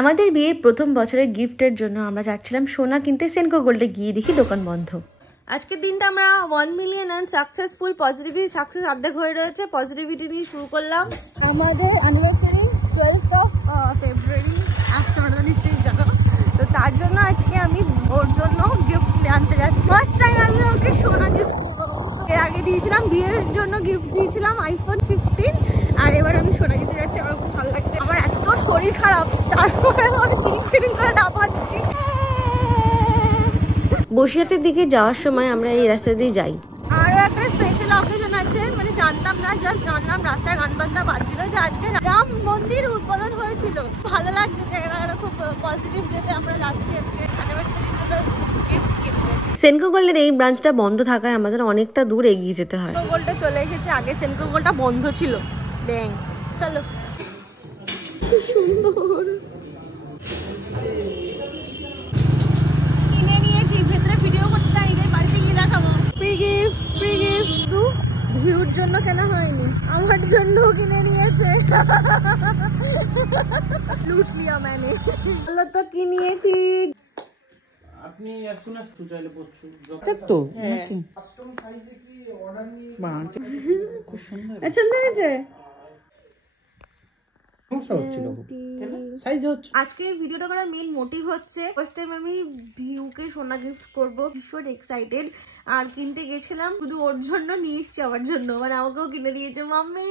আমাদের বিয়ের প্রথম বছরের গিফটের জন্য আমরা যাচ্ছিলাম সোনা কিনতে সেনকো গোল্ডে, গিয়ে দেখি দোকান বন্ধ। আজকের দিনটা আমরা 1 million and successful, positivity success অর্ধেক হয়ে রয়েছে, পজিটিভিটি দিয়ে শুরু করলাম আমাদের অ্যানিভার্সারি 12th অফ ফেব্রুয়ারি। তোমরা নিশ্চয়ই জানো, তো তার জন্য আজকে আমি ওর জন্য গিফট আনতে যাচ্ছি। ফার্স্ট টাইম আমি ওকে সোনা গিফট, এর আগে দিয়েছিলাম বিয়ের জন্য গিফট দিয়েছিলাম iPhone 15, আর এবার আমি সোনা কিনতে যাচ্ছি। আমার খুব ভালো লাগছে। আমার এত শরীর খারাপ, তারপরে আমি তিরিং করে নামাচ্ছি। বসিরহাটের দিকে যাওয়ার সময় আমরা এই রাস্তা দিয়ে যাই। আরো একটা স্পেশাল অকেশন আছে, মানে জানতাম না, জাস্ট জানলাম রাস্তায় গান বাজনা বাজছিল যে আজকে রাম মন্দির উদ্বোধন হয়েছিল। ভালো লাগছে জায়গাটা, খুব পজিটিভ ডেতে আমরা যাচ্ছি আজকে অ্যানিভার্সারির জন্য গিফট কিনতে। সেনকো গোল্ডের এই ব্রাঞ্চটা বন্ধ থাকায় আমাদের অনেকটা দূর এগিয়ে যেতে হয়। সেনকো গোল্ডে চলে এসেছে, আগে সেনকো গোল্ডটা বন্ধ ছিল। ব্যাং, চলো। কি সুন্দর কিনে নিয়েছি, ভেতরে ভিডিও করতে চাই, বাড়িতে গিয়ে দেখাবো। Free gift, free gift. শুধু ভিউর জন্য কেনা হয়নি, আমার জন্য কিনে নিয়েছে। লুট লিয়া মানে। ভালো তো কি নিয়েছি। আপনি as soon as চাইলে পড়ছো তো কাস্টম সাইজে কি অর্ডার নিয়ে বানাতে খুব সুন্দর। আচ্ছা হয়েছে। আজকের ভিডিওটা করার মেইন মোটিভ হচ্ছে ফার্স্ট টাইম আমি ভিউকে সোনা গিফট করব, ভীষণ এক্সাইটেড। আর কিনতে গেছিলাম শুধু ওর জন্য, নিয়ে এসছি আমার জন্য, মানে আমাকেও কিনে দিয়েছে মাম্মি।